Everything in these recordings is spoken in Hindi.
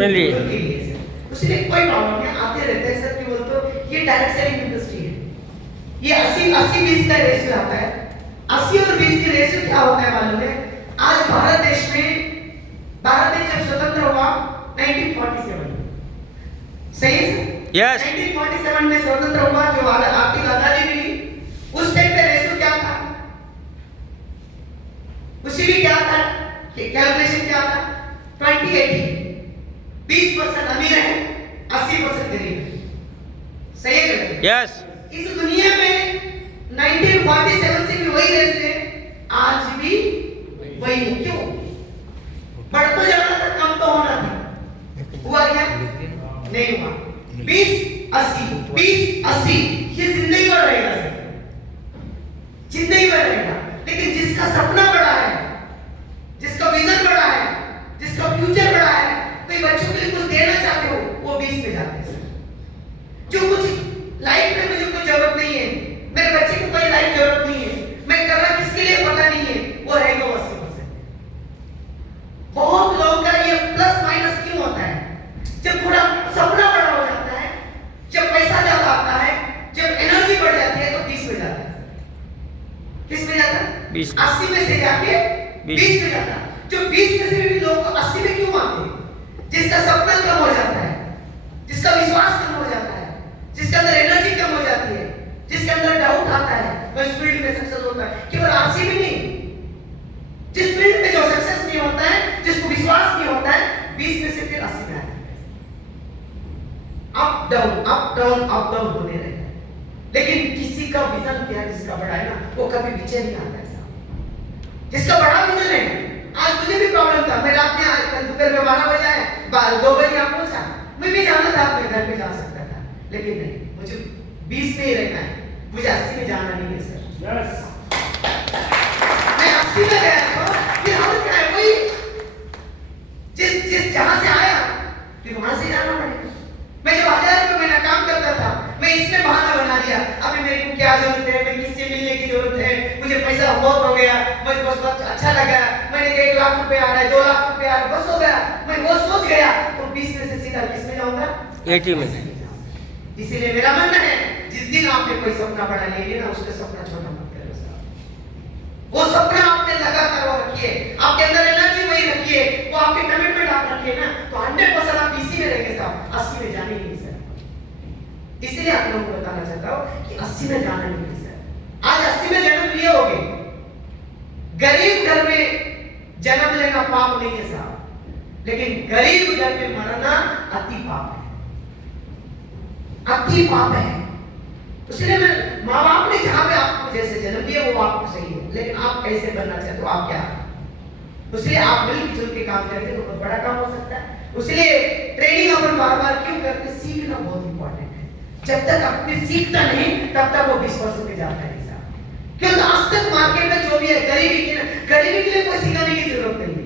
अपने लिए उसमें कोई प्रॉब्लम नहीं, आते रहते हैं सर कि बोलते हो ये डायरेक्ट सेलिंग इंडस्ट्री है, ये 80-20 का रेशियो आता है। 80 और 20 की रेशियो क्या होता है मालूम है? आज भारत देश जब स्वतंत्र हुआ 1947, सही है सर? यस 1947 में स्वतंत्र हुआ, जो आर्थिक आजादी मिली, उस टाइम पे रेशियो क्या था? उसी भी क्या था, कैलकुलेशन क्या था? 20-80, 20% अमीर है, 80% गरीब है, सही है गलत? यस इस दुनिया में 1947 से भी वही रेशियो है, आज भी वही है। क्यों? बढ़ तो जाना था, कम तो होना था, हुआ क्या? नहीं हुआ। 20-80 ये जिंदगी भर रहेगा सर, जिंदगी भर रहेगा। लेकिन जिसका सपना बड़ा है, जिसका विजन बड़ा है, जिसका फ्यूचर बड़ा है, कोई बच्चों के लिए कुछ देना चाहते हो, वो 20 पे जाते हैं सर। जो कुछ लाइफ में मुझे कोई जरूरत नहीं है, मेरे बच्चे को कोई लाइफ जरूरत नहीं है, मैं कर रहा किसके लिए पता नहीं है, वो रहेगा 80%। बहुत लोगों का ये प्लस माइनस क्यों होता है? जब थोड़ा सपना बड़ा हो जाता है, जब पैसा ज्यादा आता है, जब एनर्जी बढ़ जाती है, तो 20 में जाता है। किस में जाता है? 20 80 में से जाके 20 में जाता है। जो 20 में से भी लोग 80 में क्यों आते हैं? जिसका सपना कम हो जाता है, जिसका विश्वास कम हो जाता है, जिसके अंदर एनर्जी कम हो जाती है, जिसके अंदर डाउट आता है, वो इस फील्ड में सक्सेस होता है। केवल आरसी में नहीं, जिस फील्ड में जो सक्सेस नहीं होता है, जिसको विश्वास नहीं होता है, 20 में से फिर 80 में आता है। अप डाउन होने रहता है। लेकिन किसी का विजन क्या है, जिसका बड़ा है ना, वो कभी पीछे नहीं आता है साहब। जिसका बड़ा विजन है, आज मुझे भी प्रॉब्लम था, मैं रात में कल दोपहर में 12 बजे आया, 2 बजे यहाँ पहुंचा, मैं भी जाना था, अपने घर पे जा सकता था, लेकिन नहीं, मुझे 20 में ही रहना है, मुझे 80 में जाना नहीं है सर। यस मैं 80 में गया तो फिर और क्या है, वही जिस जहां से आया फिर वहां से जाना पड़ेगा। मैं जब 1000 रुपये महीना काम करता था, मैं इसमें बहाना बना दिया, अभी मेरे को क्या जरूरत है, मैं किससे मिलने की जरूरत है, मुझे पैसा बहुत हो गया, मुझे बस बहुत अच्छा लगा, मैंने कहा 1 लाख रुपए आ रहा है, 2 लाख रुपए आ रहा है, बस हो गया, मैं वो सोच गया, तो 20 में से सीधा किस में जाऊंगा? 80 में। इसीलिए मेरा मानना है, जिस दिन आपने कोई सपना बड़ा ले लिया ना, उसका सपना छोटा मत करो साहब। वो सपना आपने लगातार वो रखिए, आपके अंदर एनर्जी वही रखिए, वो आपके कमिटमेंट आप रखिए ना, तो 100% आप इसी में रहेंगे साहब, 80 में जाने नहीं सर। इसीलिए आप लोगों को बताना चाहता हूं कि 80 में जाना नहीं सर। आज 80 में जन्म लिए होगे, गरीब घर में जन्म लेना पाप नहीं है साहब, लेकिन गरीब घर में मरना अति पाप है, अति पाप है। इसलिए मैं माँ बाप ने जहां पे आपको जैसे जन्म दिया वो आपको सही है, लेकिन आप कैसे बनना चाहते हो, आप क्या, इसलिए आप मिलजुल के काम करते तो बहुत बड़ा काम हो सकता है। इसलिए ट्रेनिंग अपन बार-बार क्यों करते, सीखना बहुत इंपॉर्टेंट है। जब तक अपने सीखता नहीं तब तक वो 20% पे जाता है साहब। क्योंकि आज तक मार्केट में जो भी है गरीबी के लिए कोई सिखाने की जरूरत नहीं है।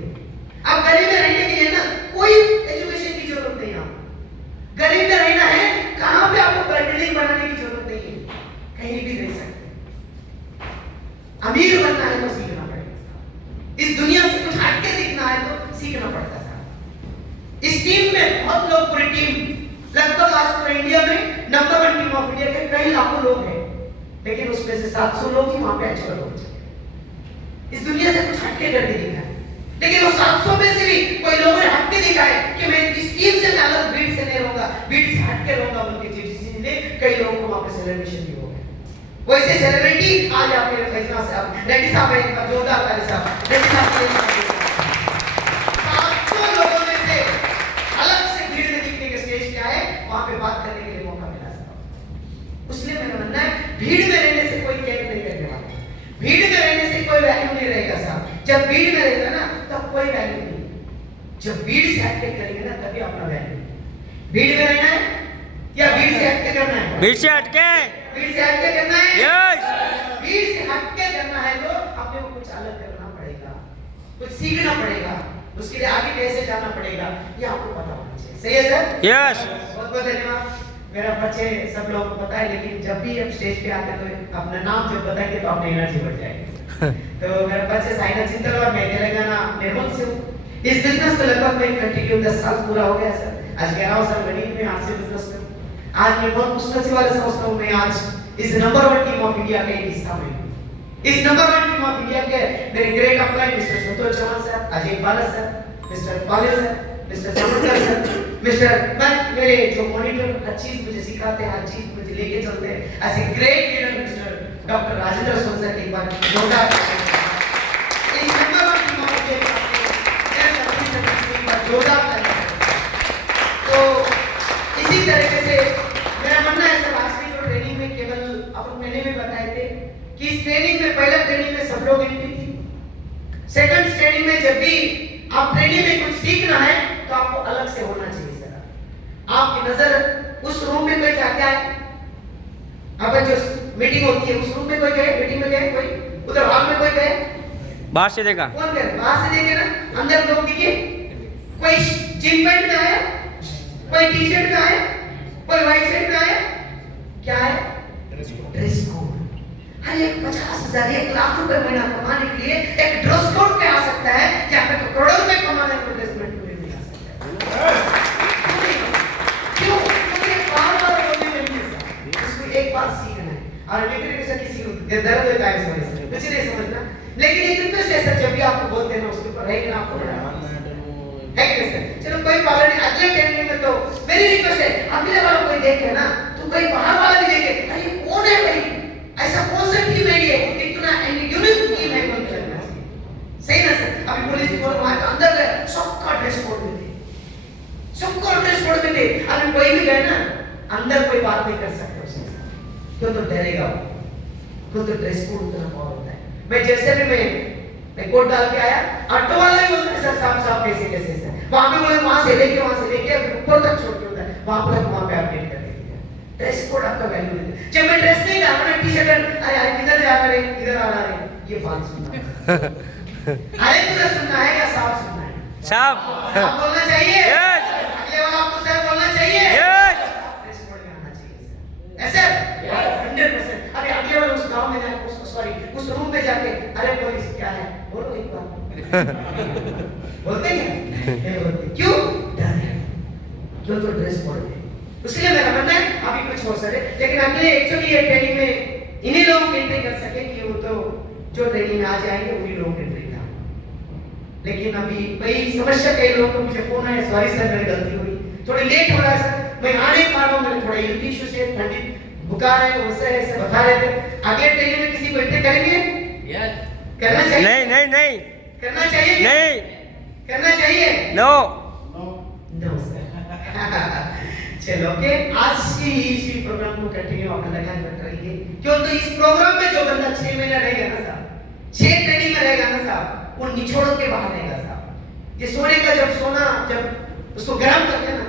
अब गरीब में रहने के लिए ना कोई एजुकेशन की जरूरत नहीं है। गरीब में रहना है, कहां पे आपको बिल्डिंग बनाने की जरूरत नहीं है, कहीं भी रह सकते हैं। अमीर बनना है तो सीखना पड़ेगा, इस दुनिया से कुछ हटके दिखना है तो सीखना पड़ता है। इस टीम में बहुत लोग, पूरी टीम लगभग आज पूरे इंडिया में नंबर 1 टीम ऑफ इंडिया के कई लाखों लोग हैं, लेकिन उसमें से 700 लोग ही वहां पे एक्चुअल हो चुके। इस दुनिया से कुछ हटके करके दिखा है, लेकिन वो 700 में से भी कोई लोगों ने हटके दिखा है कि मैं इस टीम से अलग भीड़ से नहीं रहूंगा, भीड़ से हटके रहूंगा, उनके जिसने कई लोगों को वहां पे सेलिब्रेशन भी हो गया। वैसे सेलिब्रिटी आज आपके फैसला से आप रेड्डी साहब है, एक बार जोरदार ताली साहब रेड्डी साहब के 700 लोगों में से अलग से भीड़ में दिखने के स्टेज पे आए, वहां पे बात करने के लिए मौका मिला साहब। इसलिए मेरा मानना है भीड़ में रहने से कोई केयर नहीं करने वाला, भीड़ में रहने से कोई वैल्यू नहीं रहेगा साहब। जब भीड़ में रहेगा ना तब कोई वैल्यू नहीं, जब भीड़ से हटके करेंगे ना तभी अपना वैल्यू। भीड़ में रहना है या भीड़ से हटके करना है? भीड़ से हटके, भीड़ से हटके करना है। यस भीड़ से हटके करना है तो अपने को कुछ अलग करना पड़ेगा, कुछ सीखना पड़ेगा, उसके लिए आगे कैसे जाना पड़ेगा ये आपको पता होना चाहिए। सही है सर? यस बहुत बहुत धन्यवाद। मेरा बच्चे सब लोगों को पता है, लेकिन जब भी हम स्टेज पे आते हैं तो अपना नाम जब बताएंगे तो अपनी एनर्जी बढ़ जाएगी। तो मेरा बच्चे साइना चिंतल और मैं तेलंगाना निर्मल से हूँ। इस बिजनेस को लगभग मैं कंटिन्यू 10 साल पूरा हो गया सर। आज 11वां साल रनिंग में आज से बिजनेस में। आज मैं बहुत खुशनसीब वाला समझता हूँ, मैं आज इस नंबर 1 टीम ऑफ इंडिया का एक हिस्सा हूँ। इस नंबर 1 टीम ऑफ इंडिया के मेरे great upline Mister Santosh Chauhan sir, Ajay Bala sir, Mister college sir, Mister Samandar sir, Mister मेरे जो मॉनिटर हर चीज मुझे सिखाते हैं, हर चीज मुझे लेके चलते हैं, ऐसे great leader Mister doctor Rajendra Son sir के एक बार जोरदार इस नंबर 1 टीम ऑफ इंडिया जोरदार तो इसी तरीके से मेरा मानना है सर, आज की जो ट्रेनिंग में केवल अपन पहले भी बताए थे कि इस ट्रेनिंग में पहला ट्रेनिंग में सब लोग एंट्री थी, सेकंड ट्रेनिंग में जब भी आप ट्रेनिंग में कुछ सीखना है तो आपको अलग से होना चाहिए सर। आपकी नजर उस रूम में कोई जाके आए, अपन जो मीटिंग होती है उस रूम में कोई गए, मीटिंग में गए कोई, उधर हॉल में कोई गए, बाहर से देखा, कौन गए? बाहर से देखे ना, अंदर लोग दिखे, कोई जीन पैंट में आया, कोई टी शर्ट में आया, कोई व्हाइट शर्ट में आया, क्या है? Dress code. हर एक 50,000 1 लाख रुपए महीना कमाने के लिए एक ड्रेस कोड पे आ सकता है, या फिर करोड़ों रुपए कमाने के ड्रेस कोड पे भी आ सकता है। क्यों? क्योंकि बार-बार बोलने में नहीं है, इसको एक बार सीखना है। और लेकिन कैसे किसी को दर्द होता है समझ कुछ नहीं समझना, लेकिन एक रिक्वेस्ट है सर, जब भी आपको बोलते हैं ना उसके ऊपर रहेगा आपको है कि सर। चलो कोई पालन नहीं, अगले ट्रेनिंग में तो मेरी रिक्वेस्ट है, अगले वाला कोई देखे ना तो कोई बाहर वाला भी देखे, अरे कौन है भाई, ऐसा कौन सा टीम है ये, इतना यूनिक टीम है बोल के लगना चाहिए। सही ना सर? अभी पुलिस की बोल वहां अंदर गए, सबका ड्रेस कोड में थे, सबका ड्रेस कोड में थे। अभी कोई भी गए ना अंदर कोई बात नहीं कर सकता उसके साथ, क्यों? तो डरेगा वो, क्यों? तो ड्रेस कोड उतना पावर होता है। मैं जैसे भी मैं कोट डाल के आया, ऑटो वाला ही बोलता है सर साहब कैसे कैसे सर, वहां पे बोले वहां से लेके ऊपर तक छोड़ के होता है, वहां पे अपडेट कर देते हैं। ड्रेस कोड आपका वैल्यू देते हैं। जब मैं ड्रेस नहीं डाला ना, टी शर्ट, अरे यार किधर जा रहे, इधर आ रहे, ये बात सुनना अरे तुझे सुनना है या साहब सुनना है? साहब बोलना चाहिए, यस, अगले वाला आपको सर बोलना चाहिए, यस, ड्रेस कोड में आना चाहिए सर, ऐसे 100%। अरे अगले वाले उस गांव में जाके उस रूम में जाके, अरे पुलिस क्या है बोलो एक बार बोलते हैं क्यों? डर है, क्यों? तो ड्रेस कोड है। इसलिए मेरा मानना है अभी कुछ हो सके, लेकिन अगले एक्चुअली ये ट्रेनिंग में इन्हीं लोगों की एंट्री कर सके कि वो तो जो ट्रेनिंग में आ जाएंगे उन्हीं लोगों की एंट्री था। लेकिन अभी कई समस्या, कई लोगों को मुझे फोन आया, सॉरी सर मेरी गलती हुई, थोड़ी लेट हो रहा है सर, मैं आ नहीं पा रहा हूँ, मेरे थोड़ा हेल्थ इशू से ठंडी बुखार है, उससे ऐसे बता रहे थे। अगले ट्रेनिंग में किसी को एंट्री करेंगे? यस, करना चाहिए? नहीं करना चाहिए? नहीं करना चाहिए? No no sir. चलो ओके, आज की इसी प्रोग्राम को कंटिन्यू आप लगाए बैठ रहिए, क्यों? तो इस प्रोग्राम में जो बंदा 6 महीना रहेगा ना साहब, 6 ट्रेनिंग में रहेगा ना साहब, वो निचोड़ के बाहर रहेगा साहब। ये सोने का जब सोना जब उसको गर्म करते हैं ना,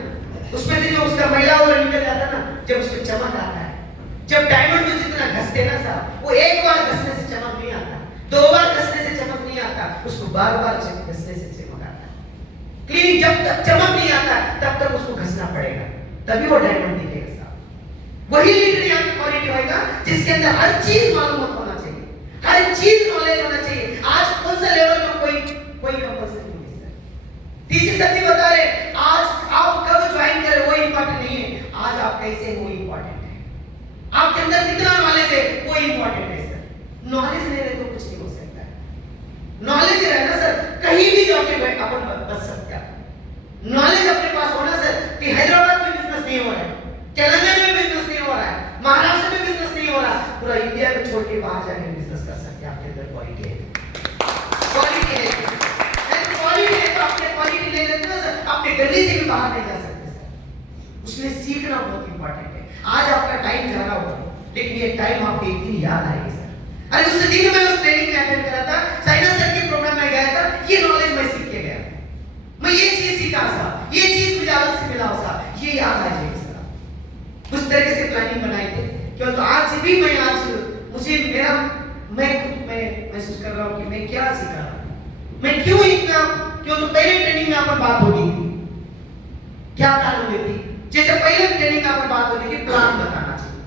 उसमें से जो उसका मैला और निकल जाता है ना, जब उसमें चमक आता है, जब डायमंड को जितना घसते ना साहब, वो एक बार घसने से चमक नहीं आता, 2 बार घसने से चमक नहीं आता, उसको बार-बार घसने से चमक आता है। क्लीनिंग जब तक चमक नहीं आता तब तक उसको घसना पड़ेगा, तभी वो डायमंड दिखेगा साहब। वही लीडर यहाँ की क्वालिटी होगा जिसके अंदर हर चीज मालूम होना चाहिए, हर चीज नॉलेज होना चाहिए। आज कौन सा लेवल में कोई कंपल्सरी नहीं है। तीसरी सत्य बता रहे, आज आप कब ज्वाइन करें वो इंपॉर्टेंट नहीं है, आज आप कैसे हैं वो इंपॉर्टेंट है, आपके अंदर कितना नॉलेज है वो इंपॉर्टेंट है सर। नॉलेज नहीं रहे तो कुछ नहीं हो सकता है। नॉलेज रहना सर, कहीं भी जाके अपन बच सकते हैं। नॉलेज अपने पास होना सर कि हैदराबाद में बिजनेस नहीं हो रहा है, तेलंगाना में बिजनेस नहीं हो रहा है, महाराष्ट्र में बिजनेस नहीं हो रहा, पूरा इंडिया में छोड़ के बाहर जाके बिजनेस कर सकते हैं। आपके अंदर क्वालिटी है, क्वालिटी है, क्वालिटी है तो आपने क्वालिटी ले लेते ना सर, अपने गली से भी बाहर नहीं जा सकते सर। उसमें सीखना बहुत इंपॉर्टेंट है। आज आपका टाइम जा रहा होगा, लेकिन ये टाइम आपको एक दिन याद आएगी सर। अरे उस दिन मैं उस ट्रेनिंग में अटेंड करा था, साइना सर के प्रोग्राम में गया था, ये नॉलेज मैं सीख के गया, मैं ये चीज सीखा साहब, ये चीज मुझे अलग से मिला साहब, ये याद आ जाएगी सर। उस तरीके से प्लानिंग बनाई थी, क्यों? तो आज भी मैं मुझे मैं खुद महसूस कर रहा हूँ कि मैं क्या सीखा रहा हूँ, मैं क्यों इतना, क्यों? तो पहले ट्रेनिंग में अपन बात होगी थी, क्या प्लान हुई थी, जैसे पहले ट्रेनिंग में अपन बात होती थी, प्लान बताना चाहिए।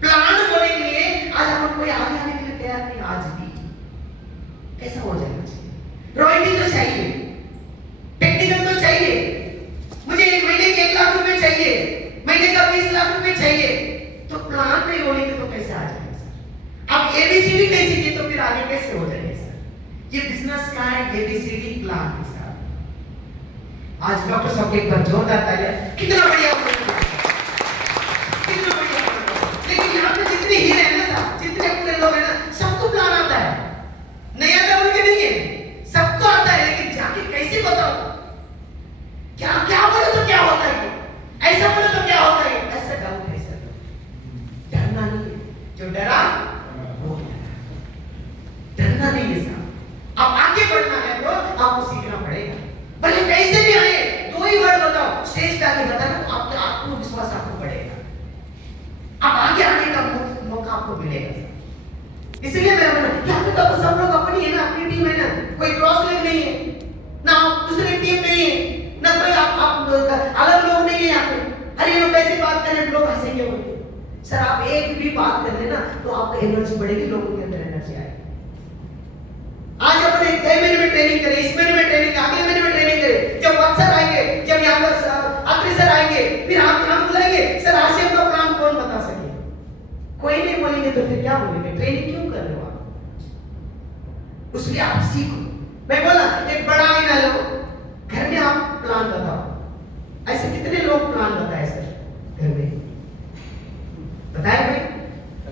प्लान होने के लिए आज अपन कोई आगे आने के लिए तैयार नहीं, आज भी कैसा हो जाना चाहिए, रॉयल्टी तो चाहिए, कैसे आ जाएंगे सर? आप एबीसीडी नहीं सीखे तो फिर आगे कैसे हो जाएंगे सर? ये बिजनेस का है एबीसीडी प्लान है सर। आज डॉक्टर साहब एक बार जोरदार तालियां, कितना बढ़िया कितना बढ़िया। लेकिन यहाँ पे जितने हीरे हैं ना साहब, जितने पूरे लोग हैं ना, सबको प्लान आता है, नहीं आता बोल के नहीं है, सबको आता है, लेकिन जाके कैसे बताओ? क्या क्या बोलो तो क्या होता है, ऐसा बोलो तो क्या होता है, ऐसा डाउट है सर। डरना नहीं है, जो डरा वो डरना नहीं है साहब। अब आगे बढ़ना है तो आपको सीखना पड़ेगा, भले कैसे भी आए। दो ही वर्ड बताओ, स्टेज पे आके बताना तो आपके आत्मविश्वास आपको बढ़ेगा, अब आगे आने का मौका आपको मिलेगा। इसलिए मेरा मन यहाँ पे तो सब लोग अपनी है ना, अपनी टीम है ना, कोई क्रॉस लेग नहीं है ना, दूसरी टीम नहीं है ना, कोई आप अलग लोग नहीं है यहाँ पे। अरे लोग कैसे बात कर रहे हैं, लोग हंसेंगे बोलते सर। आप एक भी बात कर लेना तो आपका एनर्जी बढ़ेगी, लोगों के अंदर एनर्जी आएगी। आज अपने 1 महीने में ट्रेनिंग करें, इस महीने में ट्रेनिंग, अगले महीने में ट्रेनिंग करें। जब अफसर आएंगे, जब यहाँ पर अग्नि सर आएंगे, फिर हम बुलाएंगे सर, आज से अपना प्लान कौन बता सके? कोई नहीं बोलेंगे तो फिर क्या बोलेंगे? ट्रेनिंग क्यों कर रहे हो आप? उसलिए आप सीखो। मैं बोला एक बड़ा आईना लो, घर में आप प्लान बताओ। ऐसे कितने लोग प्लान बताए सर घर में? बताए भाई?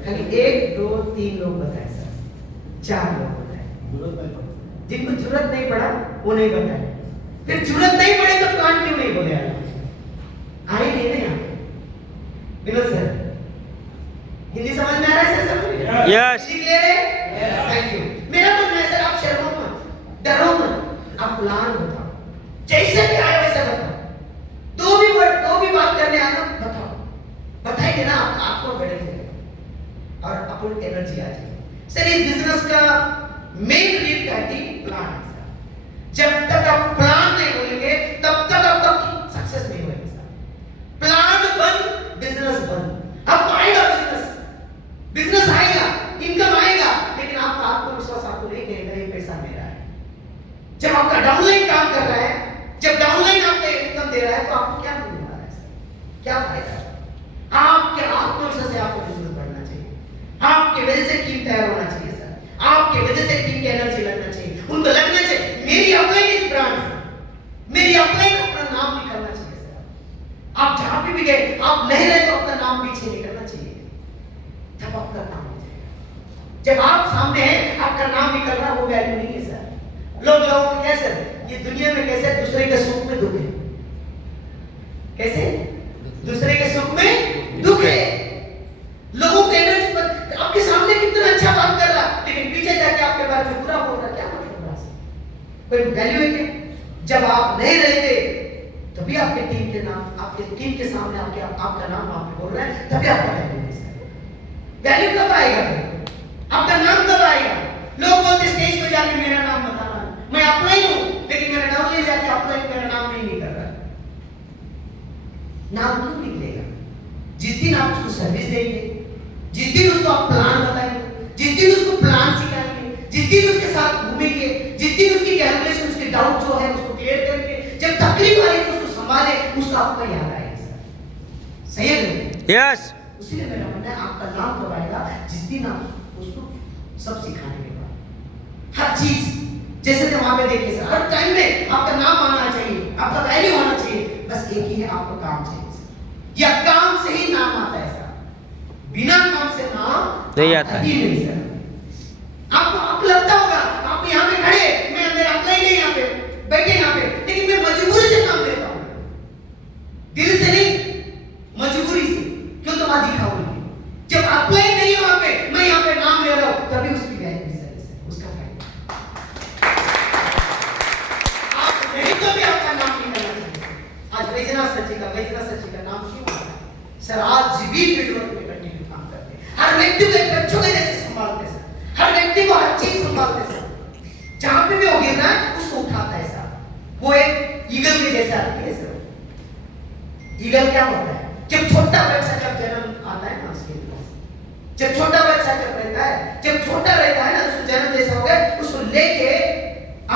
खाली 1 2 3 लोग बताए सर, 4 लोग बताए। जिनको जरूरत नहीं पड़ा वो नहीं बताए। फिर जरूरत नहीं पड़ी तो प्लान क्यों नहीं बोले? आए नहीं ना यहाँ विनोद सर, हिंदी समझ में आ रहा है सर? सब यस क्लियर है? Thank you. मेरा मन है सर, आप शर्मो मत, डरो मत, आप प्लान बताओ, जैसे भी आए वैसा बताओ। दो भी बात करने आना बताओ, बताएंगे ना आपको बढ़ेगा और अपन एनर्जी आ जाएगी सर। इस बिजनेस का मेन रीड कहती प्लान है सर। जब तक आप प्लान नहीं बोलेंगे तब तक आपका सक्सेस नहीं होगा सर। प्लान बंद, बिजनेस बंद। आपको आएगा बिजनेस आएगा, इनकम आएगा, लेकिन आपका आत्मविश्वास आपको नहीं कहेगा ये पैसा मेरा है। जब आपका डाउनलाइन काम कर रहा है, जब डाउनलाइन आपको इनकम दे रहा है, तो आपको क्या मिल रहा है सर? क्या फायदा? आपके आत्मविश्वास से आपको बिजनेस बढ़ना चाहिए, आपके वजह से टीम तैयार होना चाहिए सर, आपके वजह से टीम की एनर्जी लगना चाहिए, उनको लगना चाहिए मेरी अपलाइन इस ब्रांड, मेरी अपलाइन अपना नाम निकलना चाहिए सर। आप जहां भी गए, आप नहीं रहे तो अपना नाम पीछे निकलना चाहिए, तब आपका नाम हो जाएगा। जब आप सामने हैं, आपका नाम निकल रहा, वो वैल्यू नहीं है सर। लोगों को क्या सर, ये दुनिया में कैसे दूसरे के सुख में दुख है, कैसे दूसरे के सुख में दुख है। लोगों के एनर्जी पर आपके सामने कितना अच्छा बात कर रहा, लेकिन पीछे जाके आपके बारे में बुरा बोल रहा, क्या मतलब है? कोई वैल्यू है क्या? जब आप नहीं रहते तभी आपके टीम के नाम, आपके टीम के सामने आपका नाम वहां पे बोल रहा है, तभी आपका वैल्यू है सर। वैल्यू कब आएगा फिर? आपका नाम कब आएगा? लोग बोलते स्टेज पे जाके मेरा नाम बताना, मैं अपलाइन हूं, लेकिन मेरा नाम ले जाके अपलाइन मेरा नाम नहीं निकल रहा। नाम क्यों निकलेगा? जिस दिन आप उसको सर्विस देंगे, जिस दिन उसको आप प्लान बताएंगे, जिस दिन उसको प्लान सिखाएंगे, जिस दिन उसके साथ घूमेंगे, जिस दिन उसकी कैलकुलेशन, उसके डाउट जो है उसको क्लियर करके, जब तकलीफ आई तो उसको संभाले, उसका आपको याद आएगा सर। सही है नहीं? यस। इसलिए मेरा मानना है आपका नाम कब आएगा? जिस दिन आप उसको सब सिखाने के बाद, हर चीज जैसे कि वहां पे देखिए सर, हर टाइम में आपका नाम आना चाहिए, आपका वैल्यू होना चाहिए। बस एक ही है, आपको काम चाहिए सर। या काम से ही नाम आता है सर, बिना काम से नाम नहीं आता है। नहीं सर। आपको लगता होगा आप यहाँ पे खड़े, मैं मेरा अप्लाई नहीं यहाँ पे बैठे यहाँ पे, लेकिन मैं मजबूरी से काम लेता हूँ, दिल से नहीं, मजबूरी से। क्यों? तो वहां दिखा हुई जब अप्लाई नहीं है वहां पे, मैं यहाँ पे नाम ले रहा हूँ, तभी उसकी वैल्यू है, उसका फायदा। आप नहीं तो भी आपका नाम निकलना चाहिए। आज वैजनाथ सच्ची का नाम क्यों आता है सर? आज भी फील्ड वर्क में कंटिन्यू काम करते हैं, हर व्यक्ति को एक बच्चों के जैसे संभालते हैं सर, हर व्यक्ति को हर चीज संभालते हैं सर। जहां पे भी वो गिर रहा है उसको उठाता है सर, वो एक ईगल के जैसा है सर। ईगल क्या होता है? जब छोटा बच्चा जब जन्म आता है ना, उसके जब छोटा बच्चा जब रहता है, जब छोटा रहता है ना, उसको जन्म जैसा हो गया, उसको लेके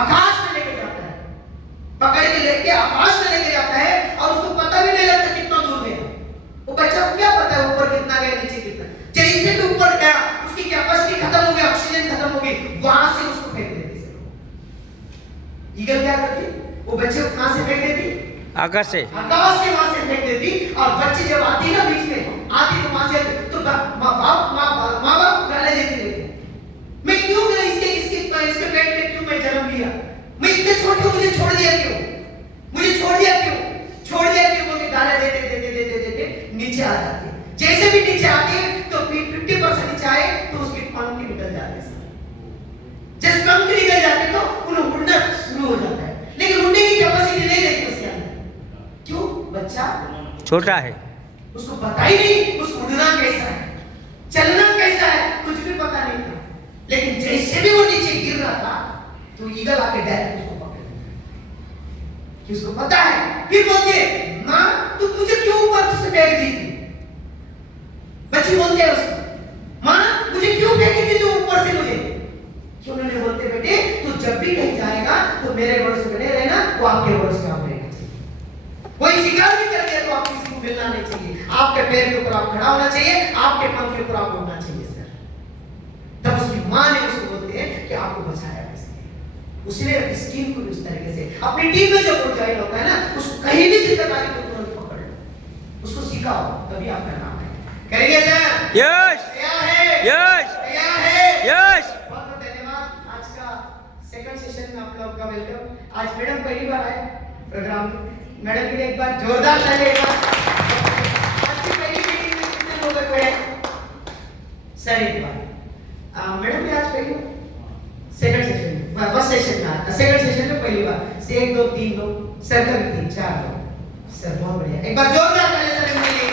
आकाश में लेके जाता है, पकड़ के लेके आकाश में लेके जाता है, और उसको पता भी नहीं लगता कितना दूर गया। वो बच्चा को क्या पता है ऊपर कितना गया, नीचे कितना। जैसे भी ऊपर आकाश से आकाश से वहां से फेंक देती, और बच्चे जब आती ना बीच में आती तो वहां से तो माँ बाप गाली देते रहते, मैं क्यों गया इसके पेट में क्यों मैं जन्म लिया, मैं इतने छोटे को मुझे छोड़ दिया क्यों, बोल के गाली देते नीचे आ जाते। जैसे भी नीचे आती है तो 50% नीचे आए तो उसके पंख निकल जाते हैं। जब पंख निकल जाते तो उन्हें उड़ना शुरू हो जाता है, लेकिन उड़ने की कैपेसिटी नहीं रहती उसके अंदर। क्यों? बच्चा छोटा है, उसको पता ही नहीं उसको उड़ना कैसा है, चलना कैसा है, कुछ भी पता नहीं था। लेकिन जैसे भी वो नीचे गिर रहा था तो ईगल आके डायरेक्ट उसको पकड़ लिया, कि उसको पता है। फिर बोलते माँ तू मुझे क्यों ऊपर से फेंक दी थी, बच्चे बोलते हैं उसको माँ मुझे क्यों फेंकी थी तू ऊपर से मुझे, क्यों? उन्होंने बोलते बेटे तू जब भी कहीं जाएगा तो मेरे वर्ड से बने रहना, वो आपके वर्ड से आप रहना चाहिए। कोई शिकार भी कर दिया तो आप किसी को मिलना नहीं चाहिए, आपके पैर के ऊपर आप खड़ा होना चाहिए, आपके पंख के ऊपर आप उड़ना चाहिए सर। तब उसकी माँ ने उसको बोलते हैं कि आपको बचाया कैसे, उसने इस टीम को इस तरीके से अपनी टीम में जब वो ज्वाइन होता है ना, उसको कहीं भी दिक्कत आई तो तुरंत पकड़ लो, उसको सिखाओ, तभी आपका नाम है। करेंगे सर? यस तैयार है? यस तैयार है? यस। बहुत बहुत धन्यवाद। आज का सेकंड सेशन में आप लोग का वेलकम। आज मैडम पहली बार आए प्रोग्राम में, मैडम के लिए एक बार जोरदार ताली। एक बार आज की पहली मीटिंग में कितने लोग खड़े हैं सर? एक बार मैडम भी आज पहली बार सेकंड सेशन में, फर्स्ट सेशन में, सेकंड सेशन में पहली बार से 1 2 3 लोग, सर का भी 3 4 लोग। सर बहुत बढ़िया, एक बार जोरदार ताली सर के लिए।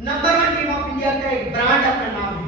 नंबर 1 टीम ऑफ इंडिया का एक ब्रांड अपना नाम है,